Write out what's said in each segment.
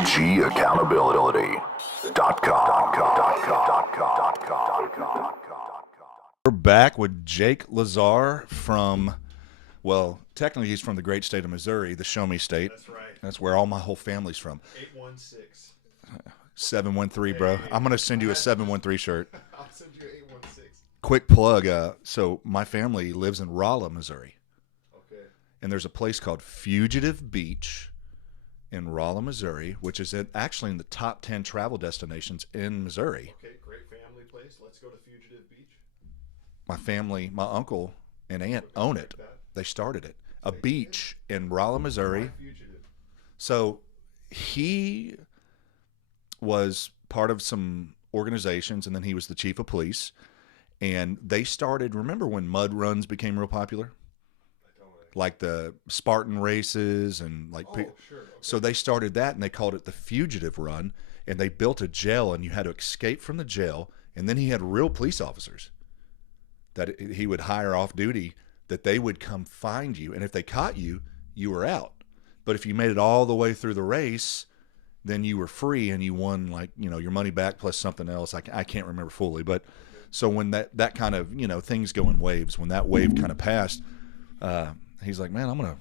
OGaccountability.com. We're back with Jake Lazar from, well, technically he's from the great state of Missouri, the Show Me State. That's right. That's where all my whole family's from. 816. 713, bro. I'm going to send you a 713 shirt. I'll send you 816. Quick plug. So my family lives in Rolla, Missouri. Okay. And there's a place called Fugitive Beach in Rolla, Missouri, which is actually in the top 10 travel destinations in Missouri. Okay, great family place. Let's go to Fugitive Beach. My family, my uncle and aunt own it. They started it. A beach in Rolla, Missouri. Fugitive. So he was part of some organizations, and then he was the chief of police. And they started, remember when mud runs became real popular? Like the Spartan races and like. Sure. Okay. So they started that, and they called it the Fugitive Run, and they built a jail, and you had to escape from the jail. And then he had real police officers that he would hire off duty, that they would come find you, and if they caught you, you were out. But if you made it all the way through the race, then you were free, and you won, like, you know, your money back plus something else. I can't remember fully, but so when that kind of, you know, things go in waves. When that wave kind of passed, he's like, man, I'm gonna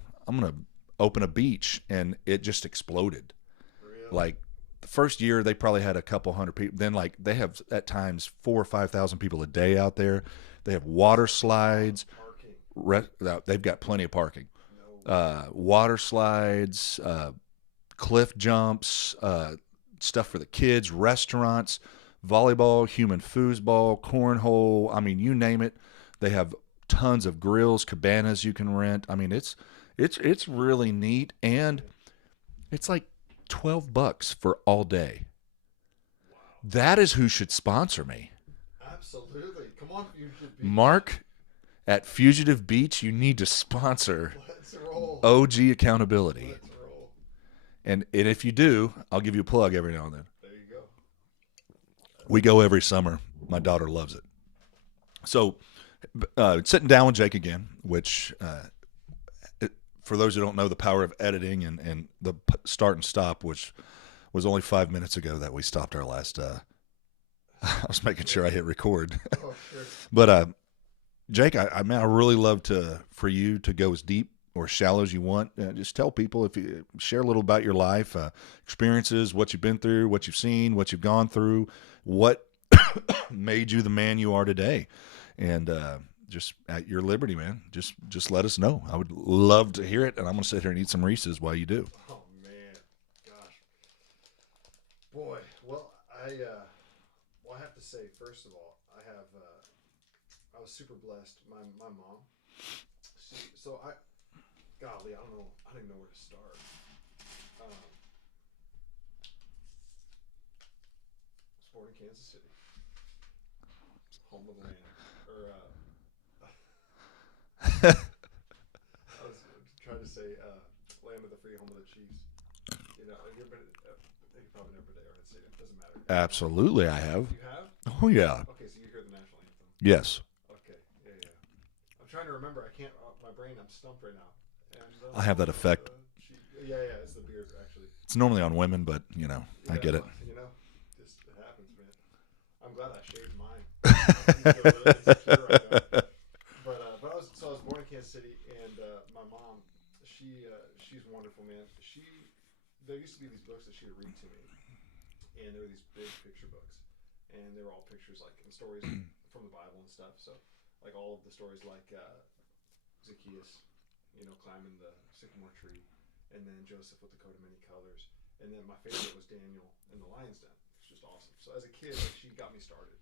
open a beach, and it just exploded. Really? Like the first year, they probably had a couple hundred people. Then, like, they have at times 4,000 or 5,000 people a day out there. They have water slides. They've got plenty of parking. Water slides, cliff jumps, stuff for the kids, restaurants, volleyball, human foosball, cornhole. I mean, you name it. They have tons of grills, cabanas you can rent. I mean, it's really neat, and it's like $12 for all day. Wow. That is who should sponsor me. Absolutely. Come on, Fugitive Beach. Mark, at Fugitive Beach, you need to sponsor Let's roll. OG Accountability. Let's roll. And if you do, I'll give you a plug every now and then. There you go. We go every summer. My daughter loves it. So, sitting down with Jake again, which, for those who don't know, the power of editing and the start and stop, which was only 5 minutes ago that we stopped our last. I was making sure I hit record. Oh, sure. But Jake, I really love for you to go as deep or shallow as you want. Just tell people, if you share a little about your life, experiences, what you've been through, what you've seen, what you've gone through, what made you the man you are today, and just at your liberty, man. Just let us know. I would love to hear it, and I'm gonna sit here and eat some Reese's while you do. Oh, man. Gosh. Boy. Well, I have to say, first of all, I was super blessed. My mom. Golly, I don't even know where to start. I was born in Kansas City, home of the land. I was trying to say land of the free, home of the Chiefs. You know, you probably never there at stadium. Doesn't matter. Absolutely, I have. You have? Oh yeah. Okay, so you hear the national anthem. Yes. Okay, yeah. I'm trying to remember. I can't. My brain. I'm stumped right now. And, I have that effect. Yeah. It's the beard, actually. It's normally on women, but you know, I get it. You know, just it happens, man. I'm glad I shaved mine. It's secure right now. But I was born in Kansas City, and my mom, she's wonderful, man. There used to be these books that she would read to me, and there were these big picture books, and they were all pictures, like, and stories from the Bible and stuff. So, like, all of the stories, like Zacchaeus, you know, climbing the sycamore tree, and then Joseph with the coat of many colors, and then my favorite was Daniel in the lion's den. It's just awesome. So as a kid, like, she got me started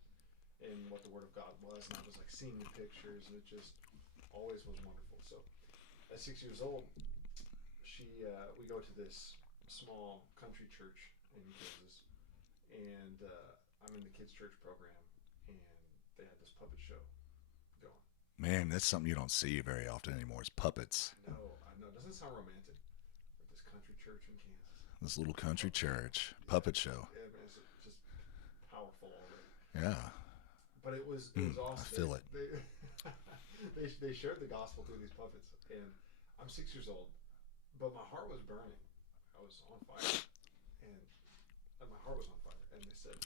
in what the Word of God was, and I was like seeing the pictures, and it just always was wonderful. So at 6 years old, we go to this small country church in Kansas, and I'm in the kids' church program, and they had this puppet show going. Man, that's something you don't see very often anymore. Is puppets. I know. Doesn't it sound romantic? Like this country church in Kansas. This little country church puppet show. Yeah, man, it's just powerful already. Yeah. But it was awesome. I feel it. They shared the gospel through these puppets, and I'm 6 years old, but my heart was burning. I was on fire, and my heart was on fire. And they said,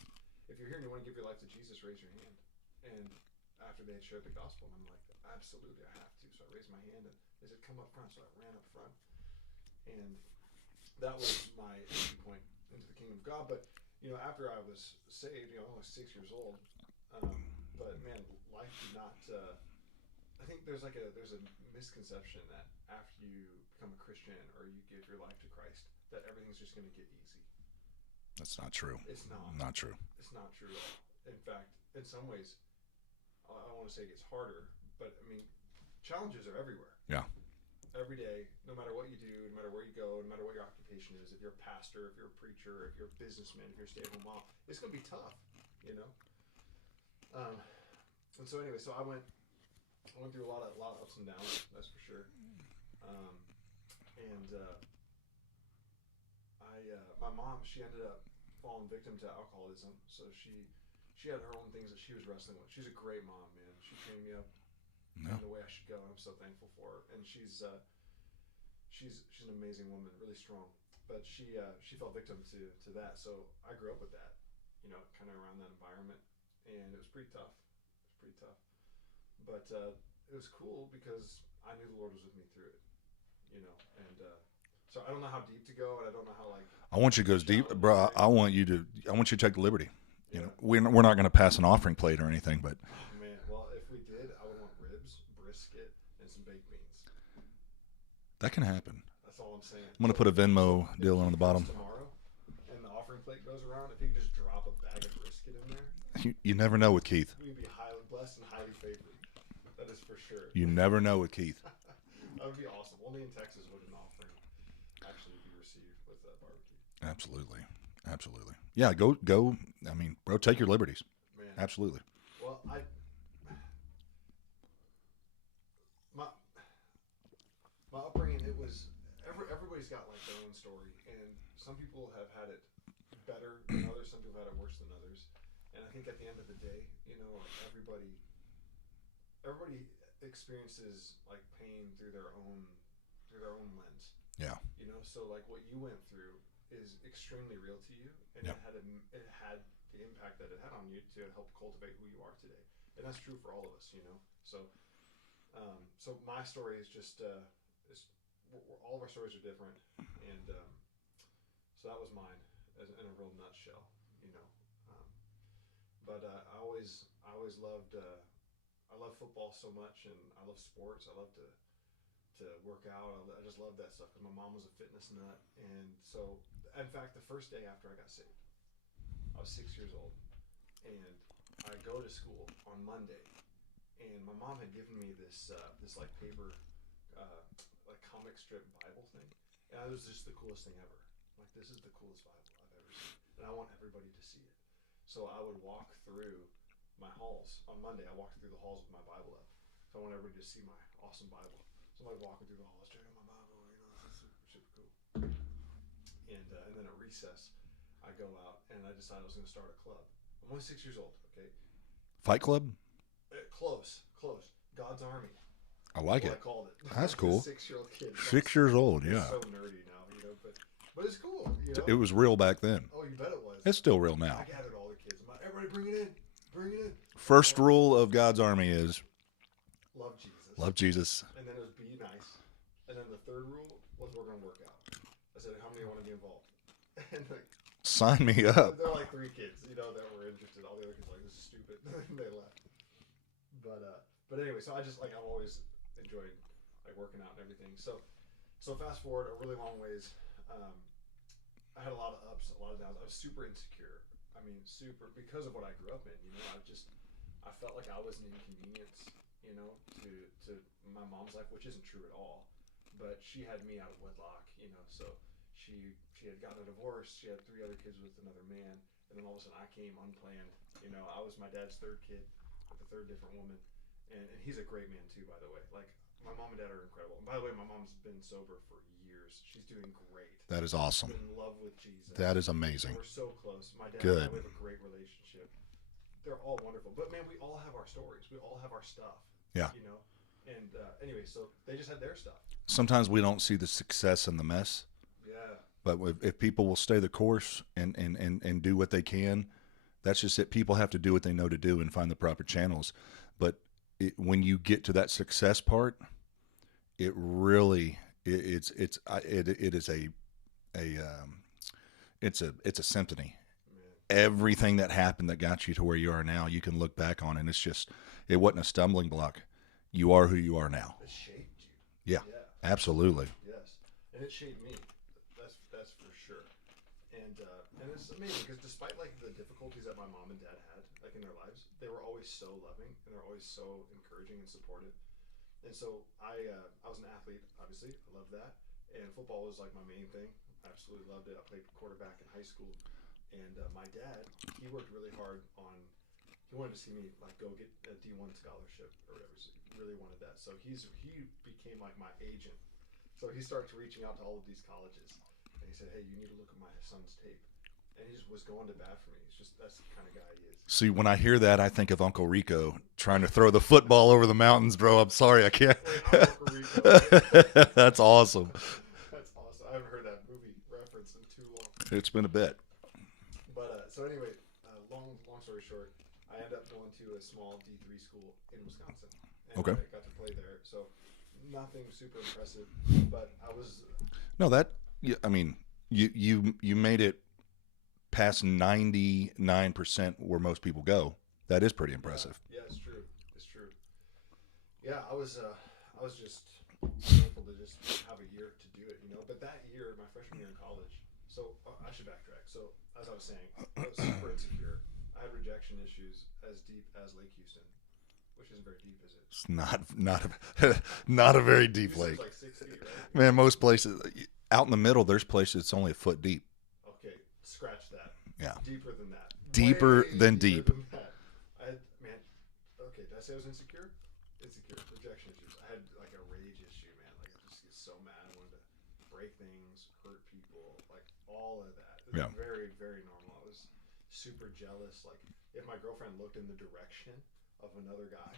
if you're here and you want to give your life to Jesus, raise your hand. And after they had shared the gospel, I'm like, absolutely, I have to. So I raised my hand, and they said, come up front. So I ran up front, and that was my entry point into the kingdom of God. But after I was saved, I was 6 years old. But man, life did not. I think there's a misconception that after you become a Christian or you give your life to Christ, that everything's just going to get easy. That's not true. It's not. Not true. It's not true at all. In fact, in some ways, I don't want to say it gets harder, but I mean, challenges are everywhere. Yeah. Every day, no matter what you do, no matter where you go, no matter what your occupation is, if you're a pastor, if you're a preacher, if you're a businessman, if you're a stay-at-home mom, it's going to be tough, And so anyway, I went through a lot of ups and downs, that's for sure. My mom, she ended up falling victim to alcoholism, so she had her own things that she was wrestling with. She's a great mom, man. She trained me up in the way I should go, and I'm so thankful for her. And she's an amazing woman, really strong. But she fell victim to that, so I grew up with that, kind of around that environment, and it was pretty tough. But it was cool because I knew the Lord was with me through it, and so I don't know how deep to go, and I don't know how I want you to go as deep, bro. I want you to take the liberty. Yeah. We're not going to pass an offering plate or anything, but Man, well, if we did, I would want ribs, brisket, and some baked beans. that can happen. That's all I'm saying. I'm going to put a Venmo deal on the bottom. Tomorrow, and the offering plate goes around, if you can just drop a bag of brisket in there, You never know with Keith. we'd be highly blessed and highly favored. That is for sure. You never know with Keith. That would be awesome. Only in Texas would an offering actually be received with that barbecue. Absolutely. Yeah, go. I mean, bro, take your liberties. Man. Absolutely. Well, my upbringing, it was everybody's got like their own story, and some people have had it better than others. Some people have had it worse than others. And I think at the end of the day, everybody experiences like pain through their own lens. Yeah. So like what you went through is extremely real to you, and Yep. it had the impact that it had on you to help cultivate who you are today, and that's true for all of us. So my story is just all of our stories are different, and so that was mine in a real nutshell. But I always loved football so much, and I love sports. I love to work out. I just love that stuff because my mom was a fitness nut, and so in fact the first day after I got saved, I was 6 years old, and I go to school on Monday, and my mom had given me this like paper like comic strip Bible thing, and it was just the coolest thing ever. Like, this is the coolest Bible I've ever seen, and I want everybody to see it. So I would walk through my halls on Monday. I walked through the halls with my Bible up, so I want everybody to see my awesome Bible. Somebody walking through the halls, checking out my Bible, this is super cool. And then at recess, I go out and I decided I was going to start a club. I'm only 6 years old, okay? Fight Club? Close. God's Army. I like it. I called it. That's cool. 6-year-old kid. 6 years old, yeah. So nerdy now, but it's cool. It was real back then. Oh, you bet it was. It's still real now. I gathered all the kids. I'm like, everybody bring it in. First rule of God's Army is Love Jesus. love Jesus. And then it was be nice. And then the third rule was we're going to work out. I said, how many want to be involved? And like, Sign me up. there were like 3 kids, that were interested. All the other kids were like, this is stupid. And they left. But anyway, so I just I've always enjoyed like working out and everything. So fast forward a really long ways. I had a lot of ups, a lot of downs. I was super insecure. I mean, because of what I grew up in. I felt like I was an inconvenience. To my mom's life, which isn't true at all. But she had me out of wedlock. So she had gotten a divorce. She had 3 other kids with another man, and then all of a sudden I came unplanned. I was my dad's 3rd kid with a 3rd different woman, and he's a great man too, by the way. Like, my mom and dad are incredible. And by the way, my mom's been sober for years. She's doing great. That is awesome. She's in love with Jesus. That is amazing. We're so close. My dad Good. and I, we have a great relationship. They're all wonderful. But man, we all have our stories. We all have our stuff. Yeah. And anyway, so they just had their stuff. Sometimes we don't see the success in the mess. Yeah. But if people will stay the course and do what they can, that's just it. People have to do what they know to do and find the proper channels. But when you get to that success part, it really it is a it's a symphony. Everything that happened that got you to where you are now, you can look back on, and it's just it wasn't a stumbling block. You are who you are now. It shaped you. Yeah, Yeah. absolutely. Yes, and it shaped me. That's for sure. And it's amazing because despite like the difficulties that my mom and dad had like in their lives, they were always so loving and they're always so encouraging and supportive. And so I was an athlete, obviously. I loved that, and football was like my main thing. I absolutely loved it. I played quarterback in high school, and my dad he worked really hard on. He wanted to see me like go get a D1 scholarship or whatever. So he really wanted that. So he became like my agent. So he started reaching out to all of these colleges, and he said, "Hey, you need to look at my son's tape." And he just was going to bat for me. It's just that's the kind of guy he is. See, when I hear that, I think of Uncle Rico trying to throw the football over the mountains, bro. I'm sorry, I can't. Wait, I'm Uncle Rico. That's awesome. That's awesome. I haven't heard that movie reference in too long. It's been a bit. But so anyway, long story short, I ended up going to a small D3 school in Wisconsin. And Okay. I got to play there. So nothing super impressive, but I was. No, that I mean, you made it past 99% where most people go. That is pretty impressive. Yeah, it's true. It's true. Yeah, I was just thankful to just have a year to do it, you know. But that year, my freshman year in college, so I should backtrack. So as I was saying, I was super insecure. I had rejection issues as deep as Lake Houston, which isn't very deep, is it? It's not a very deep Houston's lake. like 6 feet, right? Man, most places out in the middle, there's places it's only a foot deep. Okay, scratch that. Yeah. Deeper than that. Deeper Way than deep. Than that. Man, okay, did I say I was insecure? Insecure. Rejection issues. I had like a rage issue, man. Like I just get so mad. I wanted to break things, hurt people, like all of that. It was Yeah. very, very normal. I was super jealous. Like if my girlfriend looked in the direction of another guy,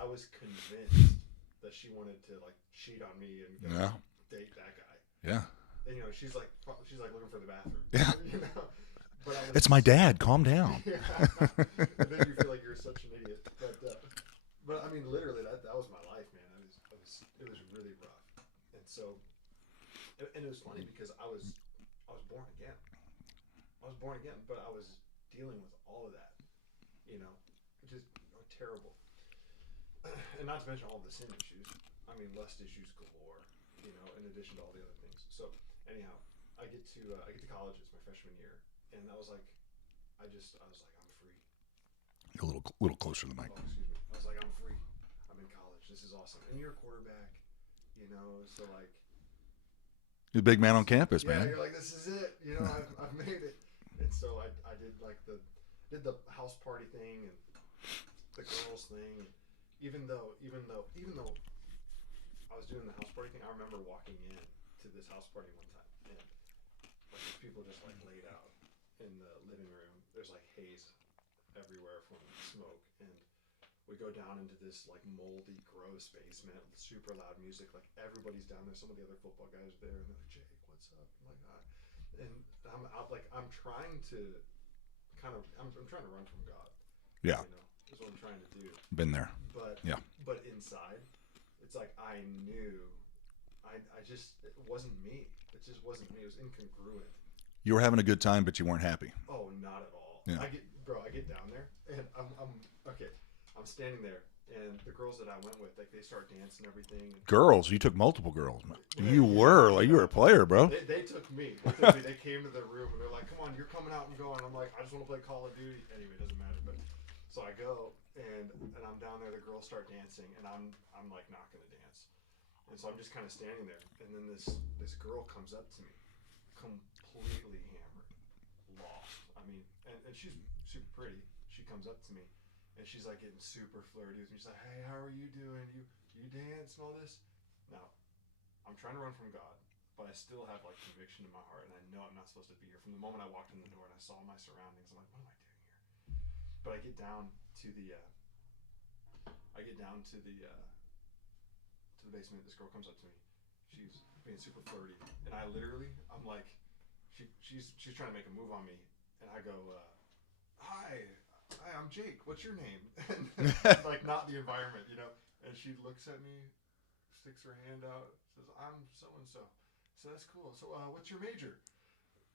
I was convinced that she wanted to like cheat on me and go Yeah. date that guy. Yeah. And you know, she's like looking for the bathroom. Yeah. You know? But I was, It's my dad. Calm down. Yeah. And then you feel like you're such an idiot. But I mean, literally, that was my life, man. It was really rough. And so, and it was funny because I was born again. I was born again, but I was dealing with all of that, you know, which is terrible. And not to mention all the sin issues. I mean, lust issues galore, you know, in addition to all the other things. So anyhow, I get to college. It's my freshman year, and I was like, I'm free. A little closer to the mic. Oh, excuse me. I was like, I'm free. I'm in college. This is awesome. And you're a quarterback, you know, so like. You're the big man on campus, Yeah, man. you're like, this is it. You know, I've made it. And so I did like the house party thing and the girls thing. Even though I was doing the house party thing, I remember walking in to this house party one time, and like people just like laid out in the living room. There's like haze everywhere from smoke, and we go down into this like moldy, gross basement with super loud music. Like everybody's down there. Some of the other football guys are there, and they're like, "Jake, what's up?" I'm like, and I'm trying to I'm trying to run from God. Yeah. You know, that's what I'm trying to do. Been there. But inside, it's like I knew, it wasn't me. It just wasn't me. It was incongruent. You were having a good time, but you weren't happy. Oh, not at all. Yeah. I get down there, and I'm okay. I'm standing there, and the girls that I went with, like they start dancing and everything. Girls, you took multiple girls. You were a player, bro. They took me. They came to the room and they're like, "Come on, you're coming out and going." I'm like, "I just want to play Call of Duty." Anyway, it doesn't matter. But so I go and I'm down there. The girls start dancing, and I'm like not gonna dance. And so I'm just kind of standing there, and then this girl comes up to me, completely hammered, lost. I mean, and she's super pretty. She comes up to me, and she's like getting super flirty with me. She's like, "Hey, how are you doing? You dance and all this?" Now, I'm trying to run from God, but I still have like conviction in my heart, and I know I'm not supposed to be here. From the moment I walked in the door and I saw my surroundings, I'm like, "What am I doing here?" But I get down to the basement. This girl comes up to me. she's being super flirty, and I'm like, she's trying to make a move on me, and I go, hi, I'm Jake. What's your name? And like not the environment, you know. And she looks at me, sticks her hand out, says, I'm so and so. So that's cool. So what's your major?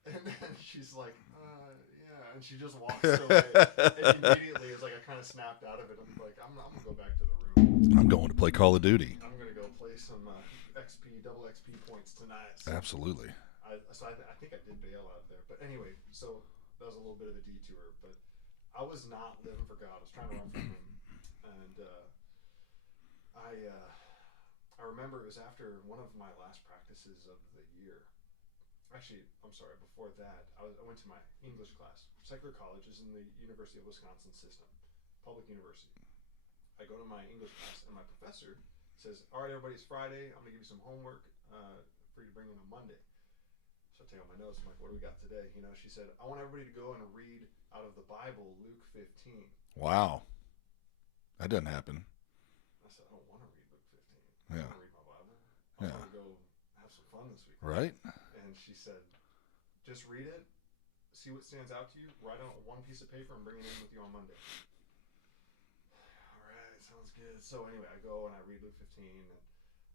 And then she's like, yeah, and she just walks away. And immediately, it's like I kind of snapped out of it. I'm like, I'm gonna go back to the room. I'm going to play Call of Duty. I'm gonna go play some double XP points tonight. So Absolutely. I think I did bail out of there. But anyway, so that was a little bit of a detour. But I was not living for God. I was trying to run from Him, and I remember it was after one of my last practices of the year. Actually, I'm sorry. Before that, I went to my English class. Secular college is in the University of Wisconsin system, public university. I go to my English class, and my professor says, "All right, everybody, it's Friday. I'm gonna give you some homework for you to bring in on Monday." So I take out my notes. I'm like, "What do we got today?" You know, she said, "I want everybody to go and read out of the Bible, Luke 15." Wow. That doesn't happen. I said, "I don't want to read Luke 15. Yeah. I want to read my Bible. I want to go have some fun this week." Right? And she said, "Just read it, see what stands out to you, write on one piece of paper, and bring it in with you on Monday." All right, sounds good. So anyway, I go and I read Luke 15, and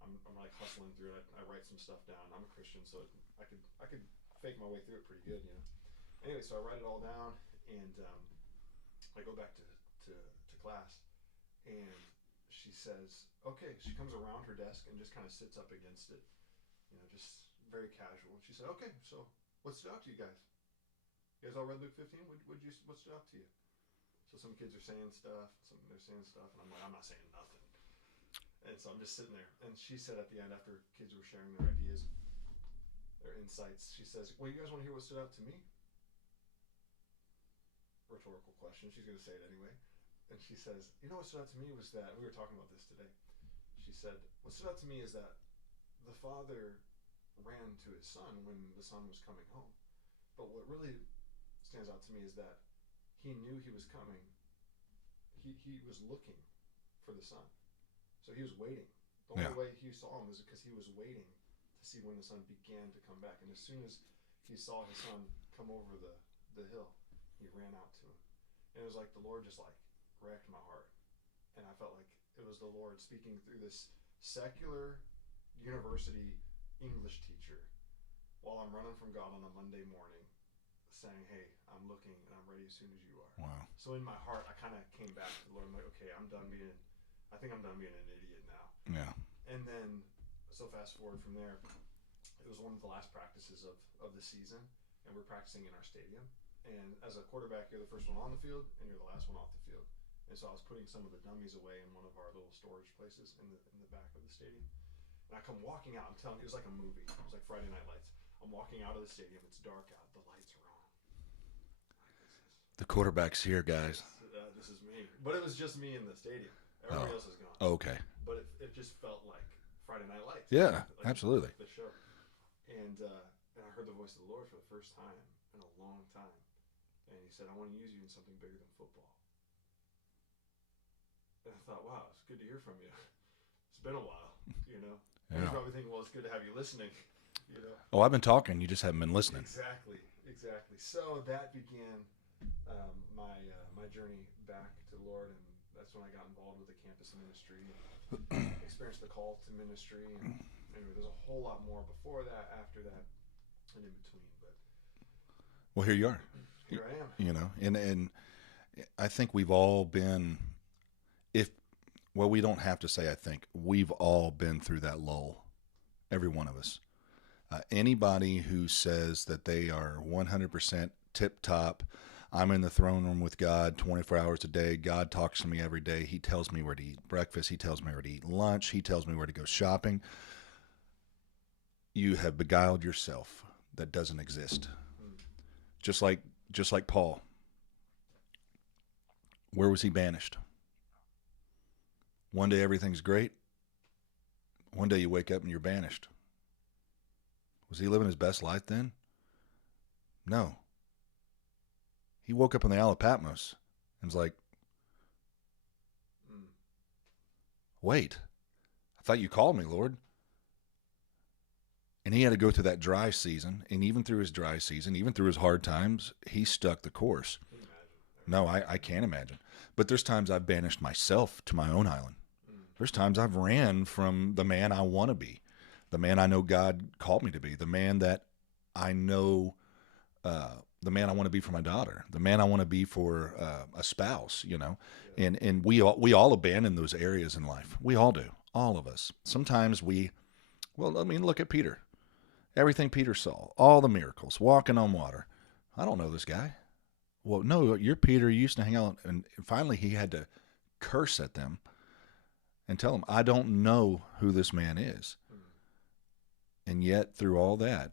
I'm like hustling through it. I write some stuff down. I'm a Christian, so I could fake my way through it pretty good, you know. Anyway, so I write it all down, and I go back to class, and she says, "Okay." She comes around her desk and just kind of sits up against it, you know, just very casual. She said, "Okay, so what stood out to you guys? You guys all read Luke 15? What stood out to you?" So some kids are saying stuff, they're saying stuff, and I'm like, I'm not saying nothing. And so I'm just sitting there. And she said at the end, after kids were sharing their ideas, their insights, she says, "Well, you guys want to hear what stood out to me?" Rhetorical question. She's going to say it anyway. And she says, "You know what stood out to me was that," we were talking about this today. She said, "What stood out to me is that the father ran to his son when the son was coming home. But what really stands out to me is that he knew he was coming. He was looking for the son. So he was waiting. The only way he saw him was because he was waiting to see when the son began to come back. And as soon as he saw his son come over the hill, he ran out to him. And it was like the Lord just like wrecked my heart. And I felt like it was the Lord speaking through this secular university English teacher while I'm running from God on a Monday morning, saying, "Hey, I'm looking and I'm ready as soon as you are." Wow. So in my heart, I kind of came back to the Lord. I'm like, okay, I think I'm done being an idiot now. Yeah. And then, so fast forward from there, it was one of the last practices of the season, and we're practicing in our stadium. And as a quarterback, you're the first one on the field, and you're the last one off the field. And so I was putting some of the dummies away in one of our little storage places in the back of the stadium. And I come walking out. I'm telling you, it was like a movie. It was like Friday Night Lights. I'm walking out of the stadium. It's dark out. The lights are on. The quarterback's here, guys. This is me. But it was just me in the stadium. Everybody else is gone. Okay. But it just felt like Friday Night Lights. Yeah, like absolutely. The show. And I heard the voice of the Lord for the first time in a long time. And he said, "I want to use you in something bigger than football." And I thought, wow, it's good to hear from you. It's been a while, you know. Yeah. You're probably thinking, well, it's good to have you listening, you know. Oh, I've been talking. You just haven't been listening. Exactly. So that began my journey back to the Lord, and that's when I got involved with the campus ministry, and experienced the call to ministry. And anyway, there's a whole lot more before that, after that, and in between. But Well, here you are. here I am. You know, and I think we've all been, we don't have to say I think, we've all been through that lull, every one of us. Anybody who says that they are 100% tip-top, I'm in the throne room with God 24 hours a day, God talks to me every day, he tells me where to eat breakfast, he tells me where to eat lunch, he tells me where to go shopping, you have beguiled yourself. That doesn't exist. Just like Paul. Where was he banished? One day everything's great. One day you wake up and you're banished. Was he living his best life then? No. He woke up on the Isle of Patmos and was like, wait, I thought you called me, Lord. And he had to go through that dry season, and even through his dry season, even through his hard times, he stuck the course. Can you imagine? No, I can't imagine. But there's times I've banished myself to my own island. There's times I've ran from the man I want to be, the man I know God called me to be, the man that I know, the man I want to be for my daughter, the man I want to be for a spouse, you know. And we all abandon those areas in life. We all do, all of us. Sometimes well, I mean, look at Peter. Everything Peter saw, all the miracles, walking on water. I don't know this guy. Well, no, you're Peter. You used to hang out. And finally, he had to curse at them and tell them, I don't know who this man is. And yet, through all that,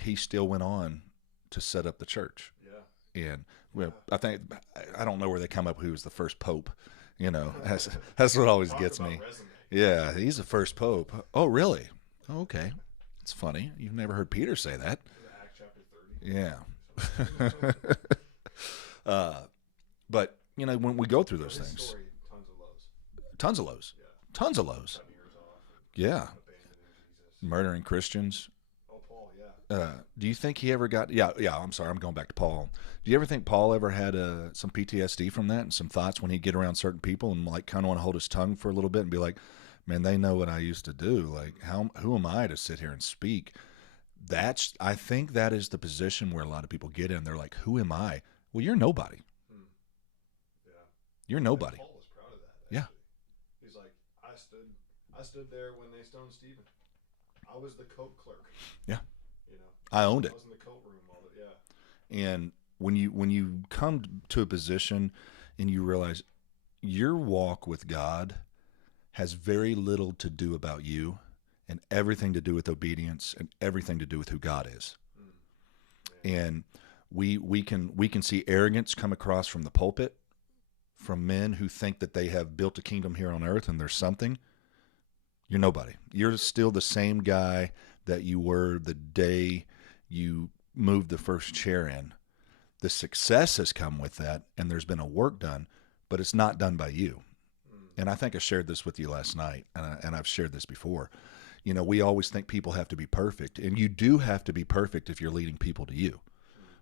he still went on to set up the church. Yeah. And well, I don't know where they come up who was the first pope. You know, that's what always Talk gets about me. resume. Yeah, he's the first pope. Oh, really? Oh, okay. It's funny. You've never heard Peter say that. Acts chapter 30. Yeah. But, you know, when we go through those His things, story, tons of lows. tons of lows. Yeah. Tons of lows. Cutting ears off. Yeah. Abandoning Jesus. Murdering Christians. Oh, Paul, yeah. Do you think he ever got, yeah, I'm sorry, I'm going back to Paul. Do you ever think Paul ever had some PTSD from that and some thoughts when he'd get around certain people and like kind of want to hold his tongue for a little bit and be like, man, they know what I used to do. Like, who am I to sit here and speak? I think that is the position where a lot of people get in. They're like, who am I? Well, you're nobody. Yeah. You're nobody. Paul was proud of that. Yeah. Actually. He's like, I stood there when they stoned Stephen. I was the coat clerk. Yeah. You know. I owned I it. was in the coat room all the yeah. And when you come to a position and you realize your walk with God has very little to do about you and everything to do with obedience and everything to do with who God is. And we can see arrogance come across from the pulpit, from men who think that they have built a kingdom here on earth and there's something. You're nobody. You're still the same guy that you were the day you moved the first chair in. The success has come with that, and there's been a work done, but it's not done by you. And I think I shared this with you last night, and I've shared this before. You know, we always think people have to be perfect, and you do have to be perfect if you're leading people to you.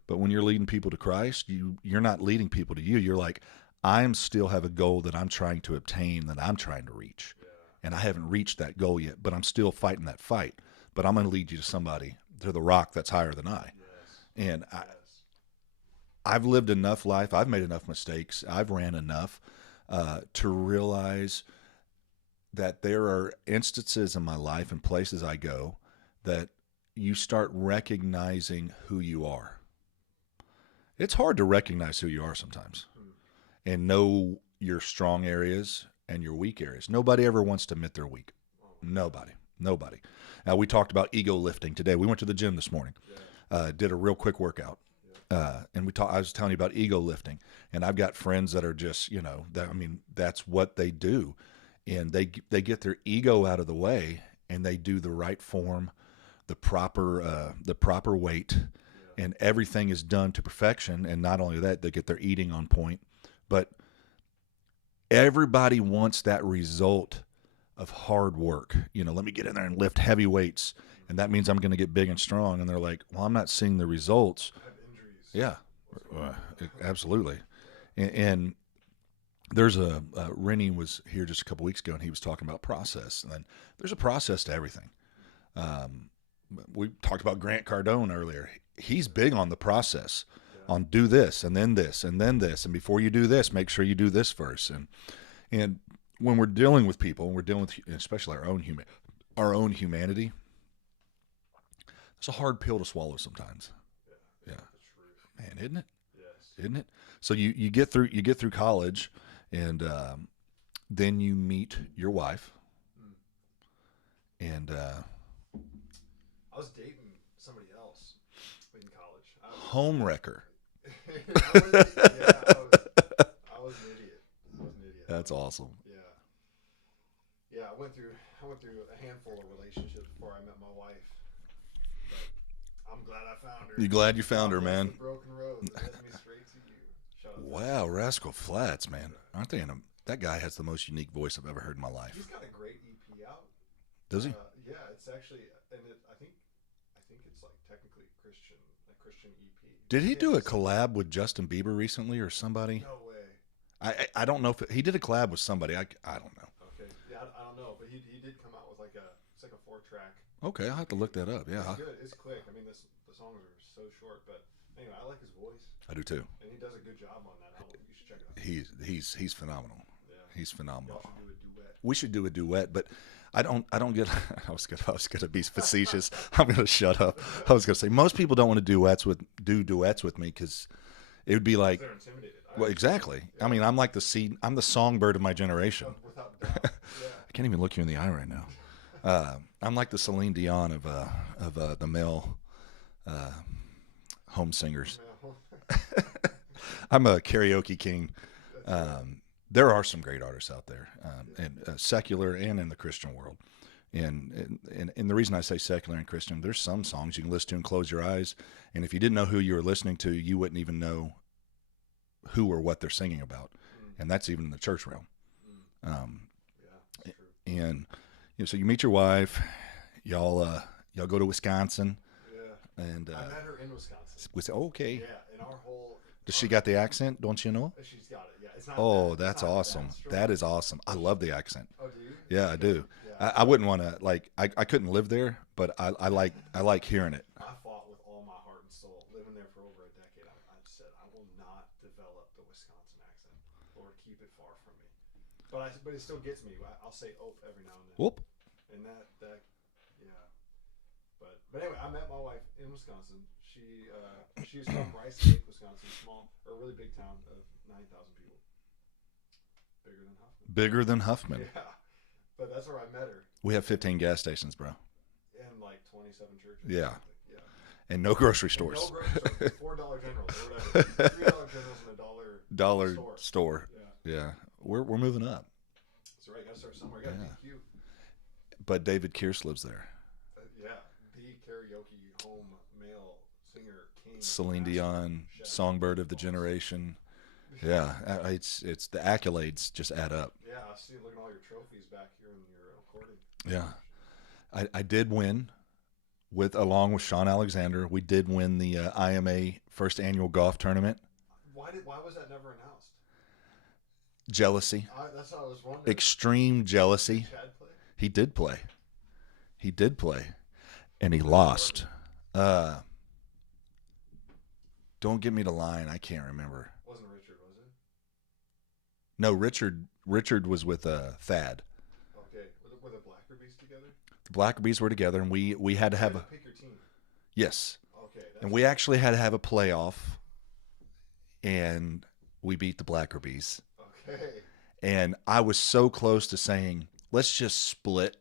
But when you're leading people to Christ, you're not leading people to you. You're like, I still have a goal that I'm trying to obtain, that I'm trying to reach. And I haven't reached that goal yet, but I'm still fighting that fight. But I'm going to lead you to somebody, to the rock that's higher than I. Yes. And I've lived enough life. I've made enough mistakes. I've ran enough to realize that there are instances in my life and places I go that you start recognizing who you are. It's hard to recognize who you are sometimes and know your strong areas and your weak areas. Nobody ever wants to admit they're weak. Nobody. Now, we talked about ego lifting today. We went to the gym this morning, did a real quick workout. And I was telling you about ego lifting, and I've got friends that are just, you know, that's what they do. And they get their ego out of the way and they do the right form, the proper weight, and everything is done to perfection. And not only that, they get their eating on point, but everybody wants that result of hard work. You know, let me get in there and lift heavy weights, and that means I'm going to get big and strong. And they're like, well, I'm not seeing the results. I have injuries. Yeah, absolutely. And there's Rennie was here just a couple weeks ago, and he was talking about process. And then there's a process to everything. We talked about Grant Cardone earlier. He's big on the process, on do this and then this and then this, and before you do this, make sure you do this first. And when we're dealing with people, and we're dealing with especially our own humanity, it's a hard pill to swallow sometimes. Yeah, man, isn't it? Yes. Isn't it? So you get through college, and then you meet your wife, and I was dating somebody else in college. home wrecker. I was an idiot. That's awesome. Yeah. I went through a handful of relationships before I met my wife. But I'm glad I found her. You glad you found her, God man? bless the broken road that led me straight to you. Shout out to Wow, Rascal Flats, man. Aren't they that guy has the most unique voice I've ever heard in my life. He's got a great EP out. Does he? Yeah, it's actually, I think Christian EP. Did he do a His- collab with Justin Bieber recently or somebody? No way. I don't know if he did a collab with somebody. I don't know. Okay. Yeah, I don't know, but he did come out with like it's like a 4-track. Okay, I'll have to look that up. Yeah, It's good. It's quick. I mean, the songs are so short, but anyway, I like his voice, I do too. and he does a good job on that album. You should check it out. He's phenomenal. Yeah. He's phenomenal. Y'all should do a duet. We should do a duet, but I don't get. I was gonna be facetious. I'm gonna shut up. I was gonna say most people don't want to do duets with me because it would be like, They're intimidated. well, exactly. I mean, I'm like I'm the songbird of my generation. Without doubt. Yeah. I can't even look you in the eye right now. I'm like the Celine Dion of the male home singers. I'm a karaoke king. There are some great artists out there, and secular and in the Christian world. And the reason I say secular and Christian, there's some songs you can listen to and close your eyes, and if you didn't know who you were listening to, you wouldn't even know who or what they're singing about, and that's even in the church realm. Yeah, that's true. And so you meet your wife, y'all go to Wisconsin, Yeah. and I met her in Wisconsin. we say, okay. Yeah, and our whole. Does she got the accent? Don't you know? She's got it. Yeah, it's not. Oh, it's that's not awesome. strong. That is awesome. I love the accent. Oh, do you? Yeah, I do. Yeah. I wouldn't want to I couldn't live there, but I like hearing it. I fought with all my heart and soul. Living there for over a decade, I said I will not develop the Wisconsin accent. Lord, keep it far from me. But it still gets me. I'll say "ope" every now and then. Whoop. And that yeah. But anyway, I met my wife in Wisconsin. She's from Rice Lake, Wisconsin, small or really big town of 9,000 people. Bigger than Huffman. Bigger than Huffman. Yeah. But that's where I met her. We have 15 gas stations, bro, And like 27 churches. or Yeah. something. Yeah. and no grocery And stores. no grocery stores, $4 generals or whatever. $3 generals and a Dollar store. store. Yeah. Yeah, we're moving up. That's right. Gotta start somewhere. Gotta Yeah. be cute. But David Kearse lives there. Yeah. The karaoke home male singer king. Celine master, Dion, chef. songbird of the generation. Yeah, it's the accolades just add up. Yeah, I see. Look at all your trophies back here in your recording. Yeah, I did win along with Sean Alexander. We did win the IMA first annual golf tournament. Why was that never announced? Jealousy, That's what I was wondering. extreme jealousy. Chad play? He did play. He did play, and he lost. Don't get me to lying. I can't remember. Wasn't Richard, was it? No, Richard was with Thad. Okay. Were the Blackerbies together? The Blackerbies were together, and we had to have You a had to pick your team. yes, Okay. and we actually had to have a playoff, and we beat the Blackerbies. Okay. And I was so close to saying, let's just split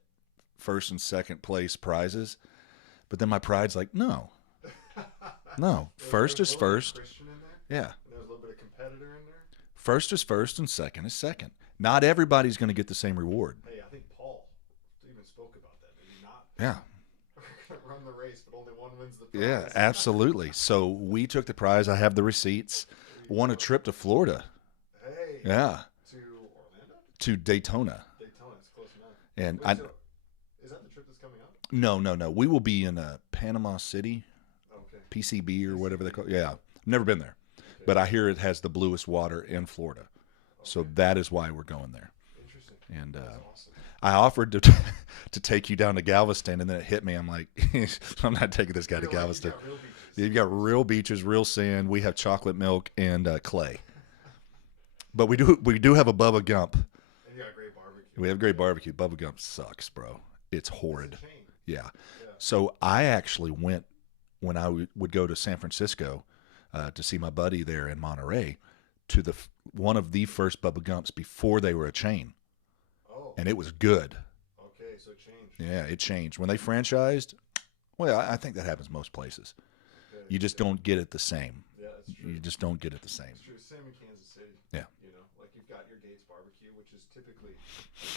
first and second place prizes, but then my pride's like, no, first There's is a little bit of first. Christian in there. Yeah, And there's a little bit of competitor in there. first is first, and second is second. Not everybody's going to get the same reward. Hey, I think Paul even spoke about that. Maybe not. Yeah. Run the race, but only one wins the prize. Yeah, absolutely. So we took the prize. I have the receipts. Won a trip to Florida. Hey. Yeah, To Orlando? to Daytona. Daytona. It's close enough. And Wait, so is that the trip that's coming up? no. We will be in Panama City, Okay. PCB or whatever they call it. Yeah, I've never been there, but I hear it has the bluest water in Florida. So that is why we're going there. Interesting. And That's awesome. I offered to take you down to Galveston, and then it hit me. I'm like, I'm not taking this guy to You're like, Galveston. you got real beaches. You've got real beaches, real sand. We have chocolate milk and clay. But we do have a Bubba Gump. And you got great barbecue. We have great barbecue. Bubba Gump sucks, bro. It's horrid. It's a chain. Yeah. Yeah. So I actually went when I would go to San Francisco to see my buddy there in Monterey to one of the first Bubba Gumps before they were a chain, Oh. and it was good. Okay, so it changed. Yeah, it changed when they franchised. Well, I think that happens most places. Okay. You just don't get it the same. Yeah, that's true. You just don't get it the same. It's true. Same in Kansas City. Yeah. You know, like you've got your Gates barbecue, which is typically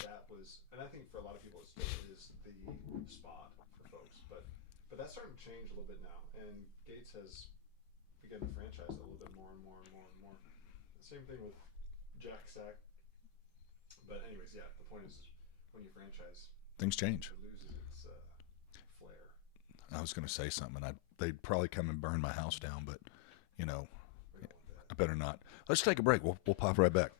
that was, and I think for a lot of people it still is the spot for folks, but that's starting to change a little bit now, and Gates has begun to franchise it a little bit more and more and more and more. The same thing with Jack Sack. But anyways, yeah, the point is when you franchise, Things change. it loses its flair. I was going to say something, and they'd probably come and burn my house down, but you know, I better not. Let's take a break. We'll pop right back.